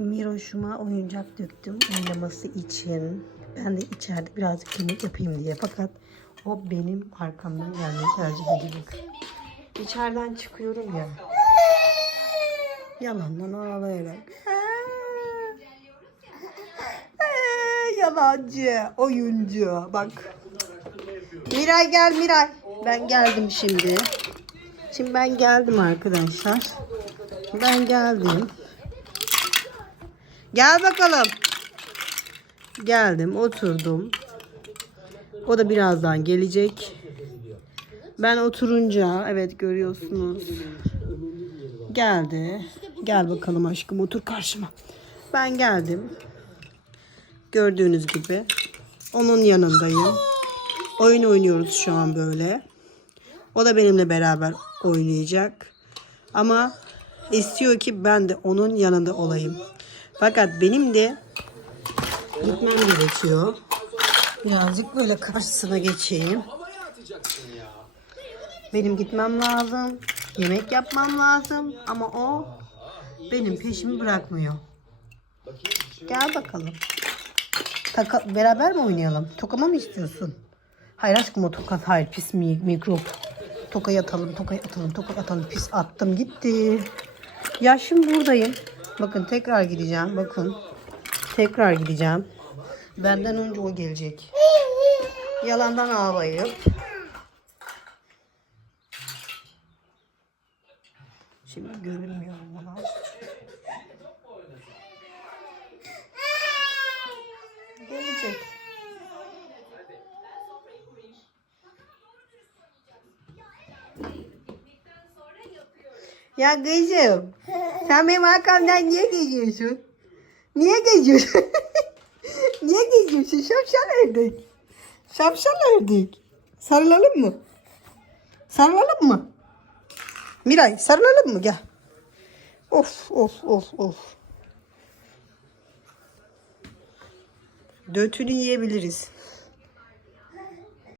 Miroş'uma oyuncak döktüm oynaması için. Ben de içeride birazcık yemek yapayım diye. Fakat o benim arkamdan gelmeyi tercih ediyor. İçeriden çıkıyorum ya. Yalandan ağlayarak. Yalancı, oyuncu. Bak. Miray gel Miray. Ben geldim şimdi. Şimdi ben geldim arkadaşlar. Ben geldim. Gel bakalım. Geldim, oturdum. O da birazdan gelecek. Ben oturunca, evet görüyorsunuz. Geldi. Gel bakalım aşkım otur karşıma. Ben geldim. Gördüğünüz gibi. Onun yanındayım. Oyun oynuyoruz şu an böyle. O da benimle beraber oynayacak. Ama istiyor ki ben de onun yanında olayım. Fakat benim de gitmem gerekiyor. Birazcık böyle karşısına geçeyim. Benim gitmem lazım. Yemek yapmam lazım. Ama o benim peşimi bırakmıyor. Gel bakalım. Taka, beraber mi oynayalım? Tokama mı istiyorsun? Hayır aşkım o tokat hayır pis mi, mikrop. Tokayı atalım, tokayı atalım, tokayı atalım. Pis attım gitti. Ya şimdi buradayım. Bakın tekrar gideceğim. Bakın. Tekrar gideceğim. Benden önce o gelecek. Yalandan ağlayıp. Şimdi görünmüyor bana. Gelecek. Ya kızım. Sen benim arkamdan niye geziyorsun? Niye geziyorsun? niye geziyorsun? Şapşal ördek. Şapşal ördek. Sarılalım mı? Sarılalım mı? Miray sarılalım mı? Gel. Of of of of. Dötünü yiyebiliriz.